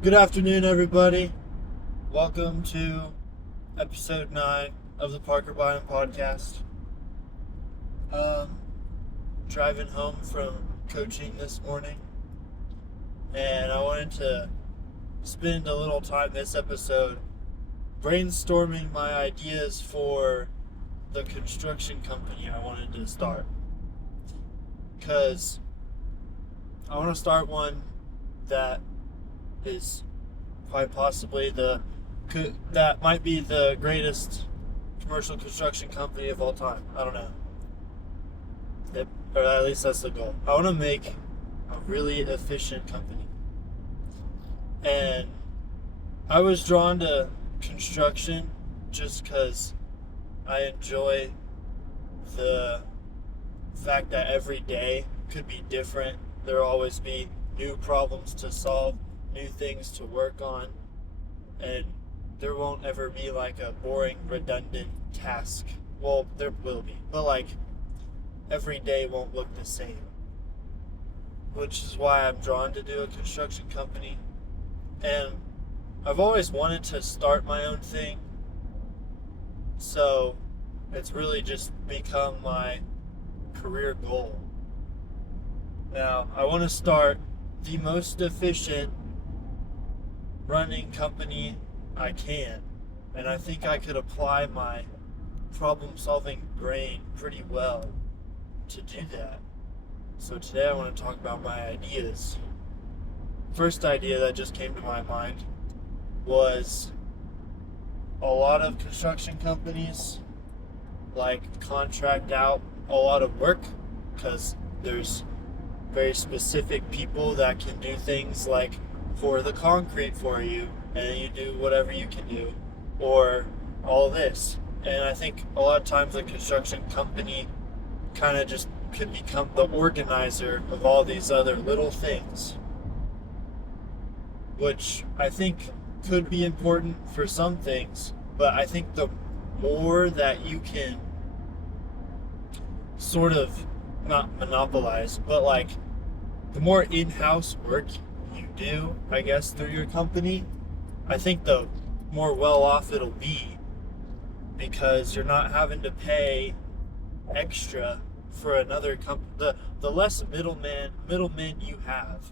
Good afternoon, everybody. Welcome to episode 9 of the PBynum podcast. Um, Driving home from coaching this morning, and I wanted to spend a little time this episode brainstorming my ideas for the construction company I wanted to start. Because I want to start one that is quite possibly that might be the greatest commercial construction company of all time. I don't know. Or at least that's the goal. I want to make a really efficient company. And I was drawn to construction just because I enjoy the fact that every day could be different. There'll always be new problems to solve, new things to work on, and there won't ever be like a boring, redundant task. Well, there will be, but like every day won't look the same, which is why I'm drawn to do a construction company. And I've always wanted to start my own thing, so it's really just become my career goal. Now, I want to start the most efficient running company I can, and I think I could apply my problem-solving brain pretty well to do that. So today I want to talk about my ideas. First idea that just came to my mind was a lot of construction companies like contract out a lot of work because there's very specific people that can do things like pour the concrete for you and you do whatever you can do, or all this. And I think a lot of times a construction company kind of just could become the organizer of all these other little things, which I think could be important for some things, but I think the more that you can sort of not monopolize, but like the more in-house work you do, I guess, through your company, I think the more well off it'll be, because you're not having to pay extra for another company. The less middlemen you have,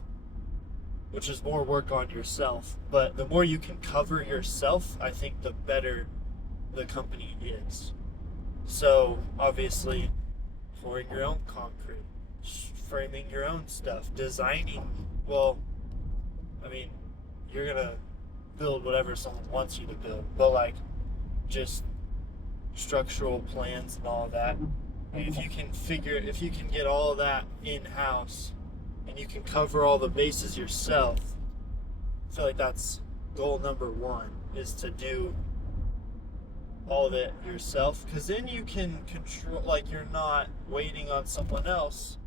which is more work on yourself, but the more you can cover yourself, I think the better the company is. So obviously, pouring your own concrete, framing your own stuff, designing. Well, I mean, you're gonna build whatever someone wants you to build, but like just structural plans and all of that. If you can get all of that in-house and you can cover all the bases yourself, I feel like that's goal number one, is to do all of it yourself, because then you can control, like you're not waiting on someone else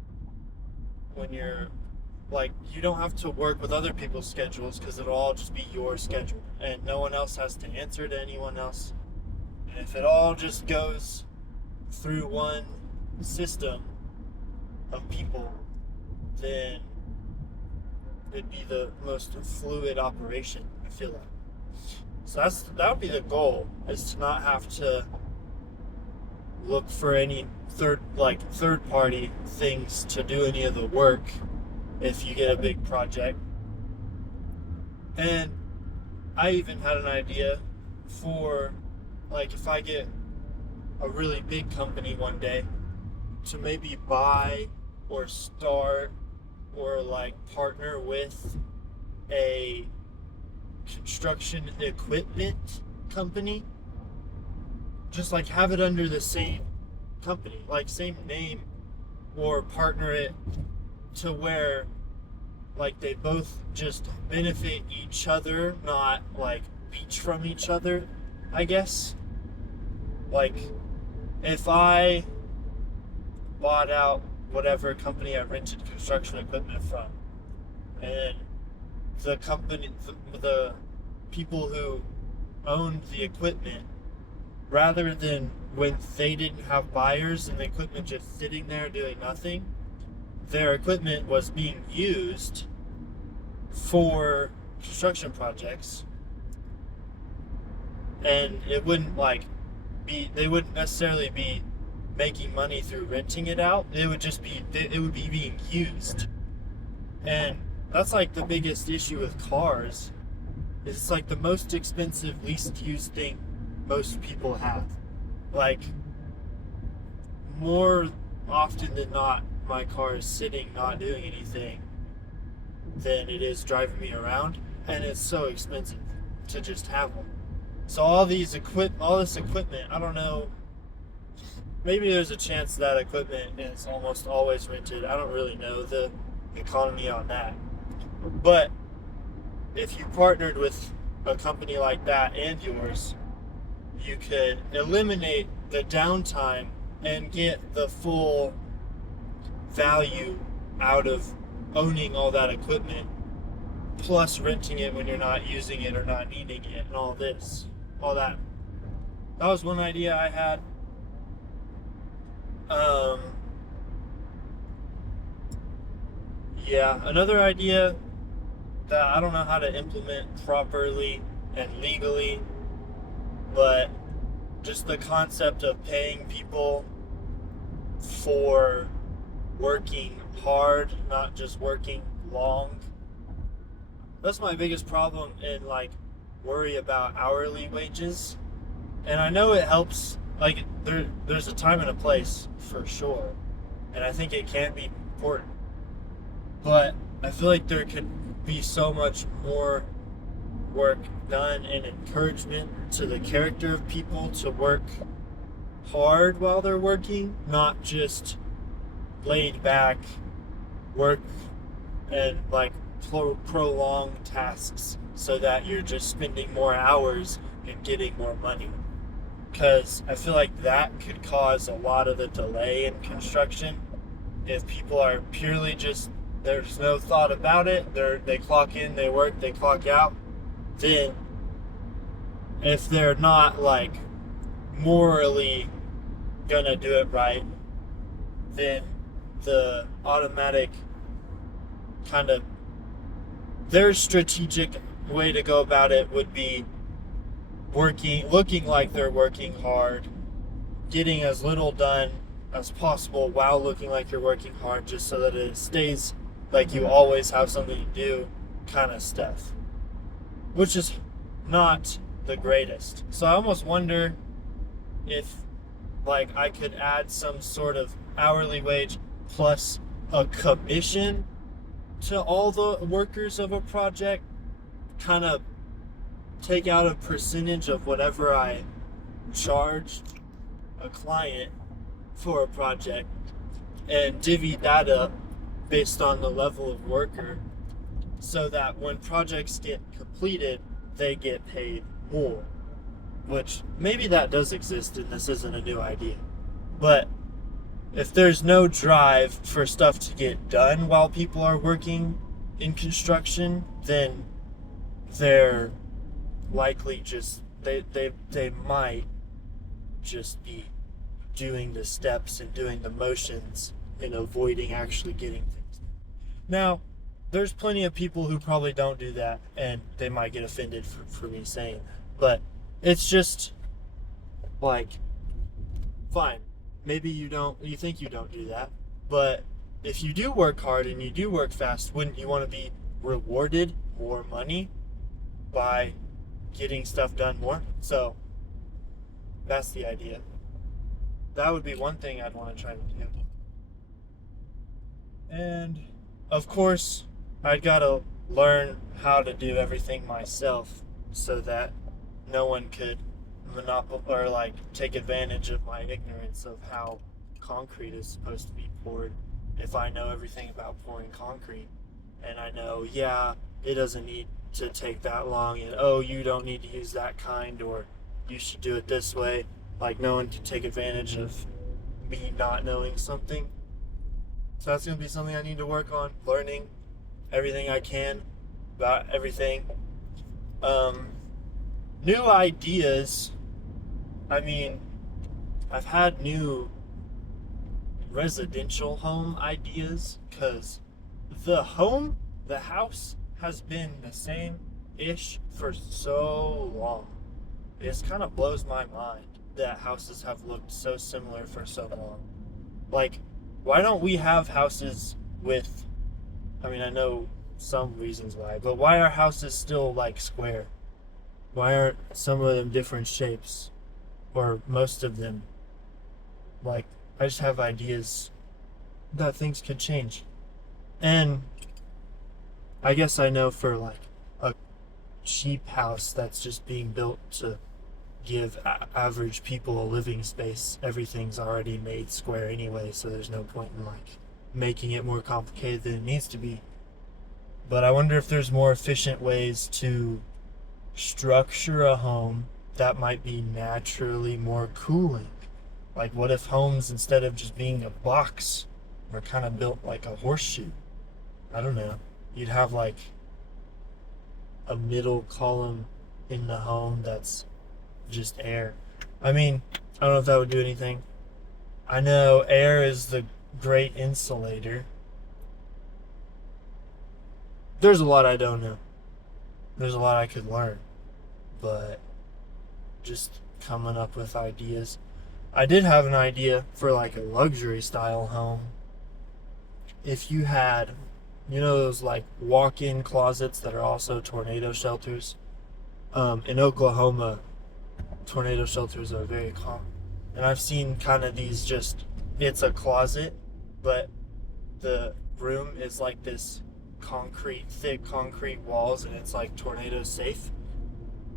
when you're like, you don't have to work with other people's schedules because it'll all just be your schedule and no one else has to answer to anyone else. And if it all just goes through one system of people, then it'd be the most fluid operation, I feel like. So that would be the goal, is to not have to look for any third party things to do any of the work if you get a big project. And I even had an idea for, like, if I get a really big company one day, to maybe buy or start or like partner with a construction equipment company, just like have it under the same company, like same name, or partner it to where like they both just benefit each other, not like leech from each other, I guess. Like if I bought out whatever company I rented construction equipment from, and the company, the people who owned the equipment, rather than when they didn't have buyers and the equipment just sitting there doing nothing, their equipment was being used for construction projects, and it wouldn't they wouldn't necessarily be making money through renting it out. It would just be it would be being used. And that's like the biggest issue with cars. It's like the most expensive, least used thing most people have. Like, more often than not, my car is sitting, not doing anything, than it is driving me around, and it's so expensive to just have one. So all this equipment, I don't know. Maybe there's a chance that equipment is almost always rented. I don't really know the economy on that. But if you partnered with a company like that and yours, you could eliminate the downtime and get the full value out of owning all that equipment, plus renting it when you're not using it or not needing it, and all that. That was one idea I had. Yeah, another idea that I don't know how to implement properly and legally, but just the concept of paying people for working hard, not just working long. That's my biggest problem in worry about hourly wages. And I know it helps, there's a time and a place for sure. And I think it can be important. But I feel like there could be so much more work done and encouragement to the character of people to work hard while they're working, not just laid back work and prolonged tasks so that you're just spending more hours and getting more money. Because I feel like that could cause a lot of the delay in construction if people are purely just, there's no thought about it, they clock in, they work, they clock out. Then if they're not morally gonna do it right, then the automatic kind of their strategic way to go about it would be looking like they're working hard, getting as little done as possible while looking like you're working hard, just so that it stays like you always have something to do kind of stuff, which is not the greatest. So I almost wonder if I could add some sort of hourly wage plus a commission to all the workers of a project, kind of take out a percentage of whatever I charged a client for a project and divvy that up based on the level of worker, so that when projects get completed, they get paid more. Which maybe that does exist and this isn't a new idea. But if there's no drive for stuff to get done while people are working in construction, then they're likely just they might just be doing the steps and doing the motions and avoiding actually getting things. Now, there's plenty of people who probably don't do that, and they might get offended for me saying that. But it's just fine. Maybe you think you don't do that, but if you do work hard and you do work fast, wouldn't you want to be rewarded more money by getting stuff done more? So that's the idea. That would be one thing I'd want to try to do. And of course, I'd gotta learn how to do everything myself so that no one could take advantage of my ignorance of how concrete is supposed to be poured. If I know everything about pouring concrete, and I know, it doesn't need to take that long, and you don't need to use that kind, or you should do it this way. No one can take advantage of me not knowing something. So that's going to be something I need to work on, learning everything I can about everything. New ideas. I mean, I've had new residential home ideas, because the house has been the same ish for so long. It just kind of blows my mind that houses have looked so similar for so long. Like, why don't we have houses with, I mean, I know some reasons why, but why are houses still like square? Why aren't some of them different shapes? Or most of them? Like, I just have ideas that things could change. And I guess I know for like a cheap house that's just being built to give average people a living space, everything's already made square anyway, so there's no point in like making it more complicated than it needs to be. But I wonder if there's more efficient ways to structure a home that might be naturally more cooling. Like, what if homes, instead of just being a box, were kind of built like a horseshoe? I don't know. You'd have like a middle column in the home that's just air. I mean, I don't know if that would do anything. I know air is the great insulator. There's a lot I don't know. There's a lot I could learn. But just coming up with ideas. I did have an idea for like a luxury style home. If you had, you know, those like walk-in closets that are also tornado shelters. In Oklahoma, tornado shelters are very common. And I've seen kind of these just, it's a closet, but the room is like this thick concrete walls, and it's like tornado safe.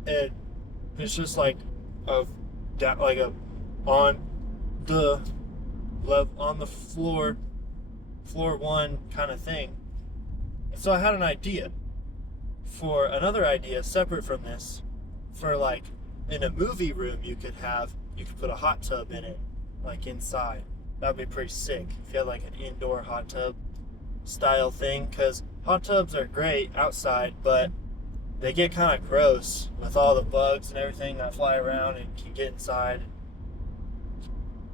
And it's just like a, like a, on the on the floor one kind of thing. So I had an idea for another idea separate from this, for like in a movie room you could put a hot tub in it, like inside. That'd be pretty sick if you had like an indoor hot tub style thing, because hot tubs are great outside, but they get kind of gross with all the bugs and everything that fly around and can get inside.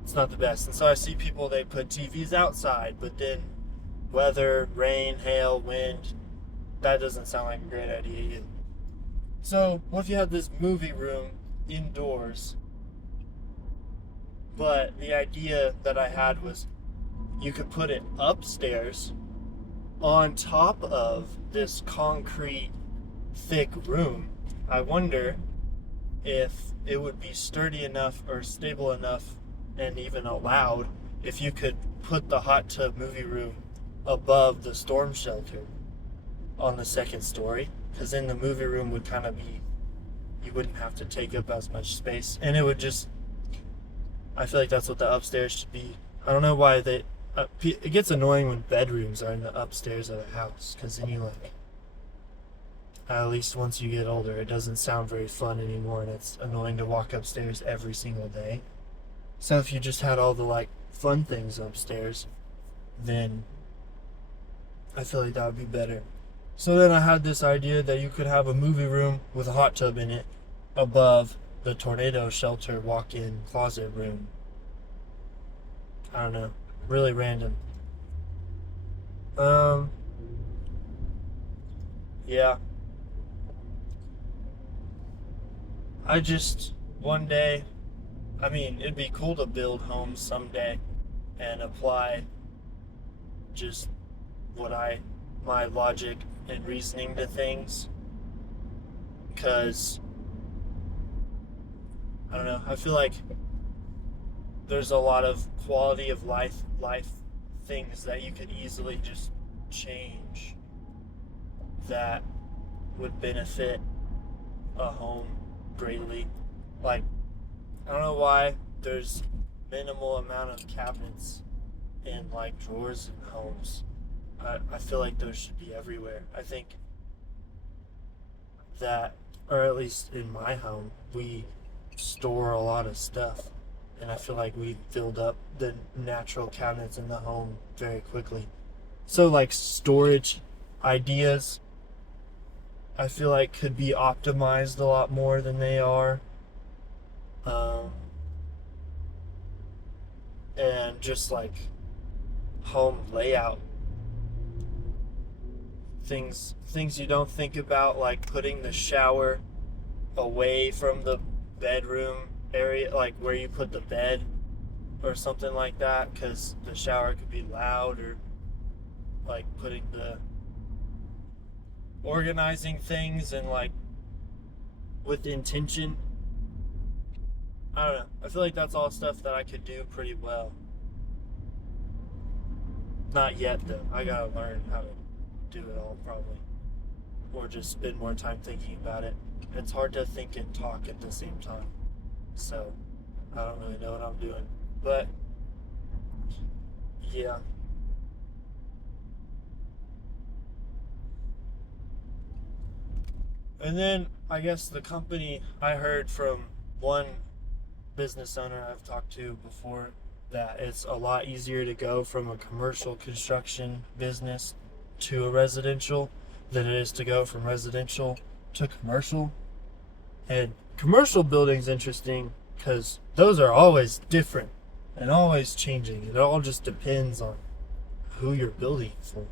It's not the best. And so I see people, they put TVs outside, but then weather, rain, hail, wind, that doesn't sound like a great idea either. So what if you had this movie room indoors? But the idea that I had was you could put it upstairs on top of this concrete thick room. I wonder if it would be sturdy enough or stable enough and even allowed if you could put the hot tub movie room above the storm shelter on the second story, because then the movie room would kind of be, you wouldn't have to take up as much space, and it would just, I feel like that's what the upstairs should be. I don't know why it gets annoying when bedrooms are in the upstairs of the house, because then you like, at least once you get older, it doesn't sound very fun anymore, and it's annoying to walk upstairs every single day. So if you just had all the like fun things upstairs, then I feel like that would be better. So then I had this idea that you could have a movie room with a hot tub in it above the tornado shelter walk-in closet room. I don't know. Really random. Yeah. I just, one day, I mean, it'd be cool to build homes someday and apply just my logic and reasoning to things. Because, I don't know, I feel like there's a lot of quality of life things that you could easily just change that would benefit a home greatly. Like, I don't know why there's minimal amount of cabinets in like drawers in homes. I feel like those should be everywhere. I think that, or at least in my home, we store a lot of stuff, and I feel like we filled up the natural cabinets in the home very quickly. So like storage ideas, I feel like could be optimized a lot more than they are. And just like home layout. things you don't think about, like putting the shower away from the bedroom area, like where you put the bed or something like that, because the shower could be loud, or like putting the organizing things and like with intention. I don't know. I feel like that's all stuff that I could do pretty well. Not yet though. I gotta learn how to do it all probably, or just spend more time thinking about it. It's hard to think and talk at the same time, so I don't really know what I'm doing. But yeah. And then I guess the company, I heard from one business owner I've talked to before that it's a lot easier to go from a commercial construction business to a residential than it is to go from residential to commercial. And commercial buildings interesting because those are always different and always changing. It all just depends on who you're building for.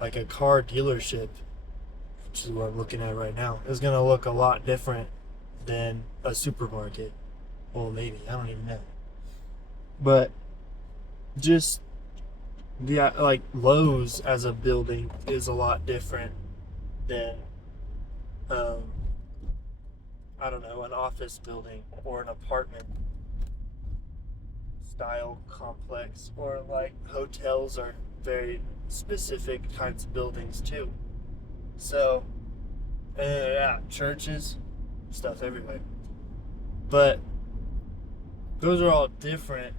Like a car dealership, which is what I'm looking at right now, is going to look a lot different than a supermarket. Well, maybe. I don't even know. But just, yeah, like Lowe's as a building is a lot different than, I don't know, an office building or an apartment style complex, or like hotels are very specific kinds of buildings too. So, yeah, churches, stuff everywhere. But those are all different,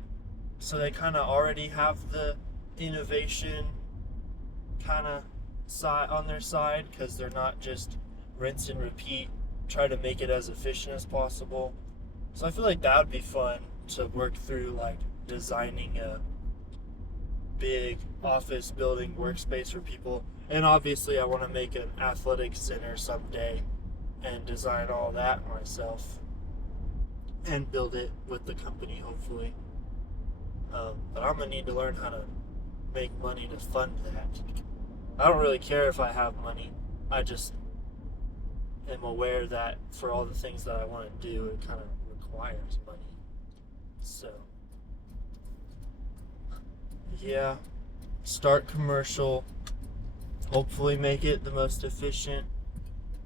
so they kind of already have the innovation kind of side on their side, because they're not just rinse and repeat, try to make it as efficient as possible. So I feel like that would be fun to work through, like designing a big office building workspace for people. And obviously I want to make an athletic center someday and design all that myself and build it with the company, hopefully. But I'm gonna need to learn how to make money to fund that. I don't really care if I have money. I just am aware that for all the things that I want to do, it kind of requires money. So, yeah, start commercial. Hopefully make it the most efficient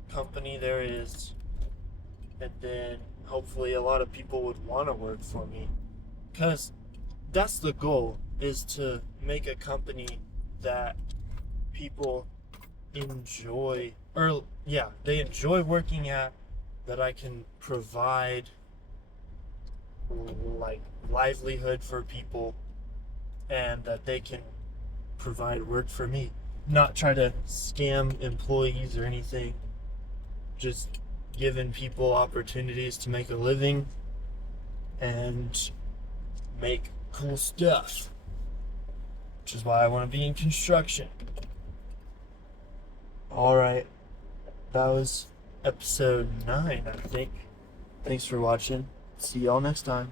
company there is. And then hopefully a lot of people would want to work for me. Because that's the goal, is to make a company that people enjoy, or yeah, they enjoy working at, that I can provide like livelihood for people, and that they can provide work for me. Not try to scam employees or anything, just giving people opportunities to make a living and make cool stuff, which is why I want to be in construction. Alright, that was episode 9, I think. Thanks for watching. See y'all next time.